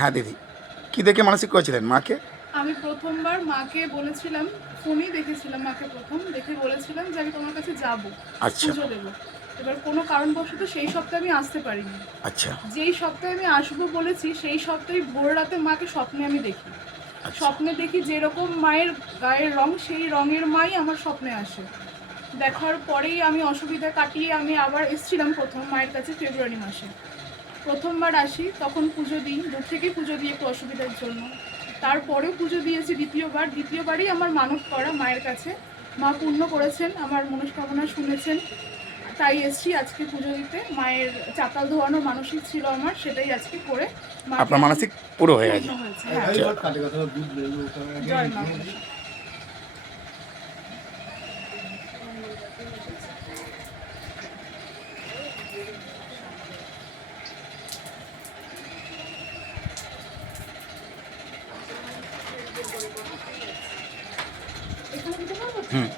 হ্যাঁ দিদি, কি দেখে মানসিক করেছিলেন মাকে? আমি প্রথমবার মাকে বলেছিলাম, ফোনেই দেখেছিলাম মাকে, প্রথম দেখে বলেছিলাম যে আমি তোমার কাছে যাব, আচ্ছা পুজো দেবো। এবার কোনো কারণবশত সেই সপ্তাহে আমি আসতে পারিনি। আচ্ছা যেই সপ্তাহে আমি আসবো বলেছি সেই সপ্তাহে ভোর রাতে মাকে স্বপ্নে আমি দেখি। আচ্ছা স্বপ্নে দেখি যেরকম মায়ের গায়ের রং, সেই রঙের মাই আমার স্বপ্নে আসে। দেখার পরেই আমি অসুবিধা কাটিয়ে আমি আবার এসেছিলাম প্রথম মায়ের কাছে ফেব্রুয়ারি মাসে। প্রথমবার আসি, তখন পুজো দিই, দূর থেকেই পুজো দিই একটু অসুবিধার জন্য। তারপরেও পুজো দিয়েছি দ্বিতীয়বারই আমার মানত করা মায়ের কাছে। মা পূর্ণ করেছেন, আমার মনস্কামনা শুনেছেন। তাই এসছি আজকে পুজো দিতে। মায়ের চাতাল ধোয়ানো মানসিক ছিল আমার, সেটাই আজকে করে মাকে আপনার মানসিক পুরো হয়ে গেছে? পূর্ণ হয়েছে। হ্যাঁ, জয় মা মনসা। এখানে দিতে পারবো? হুম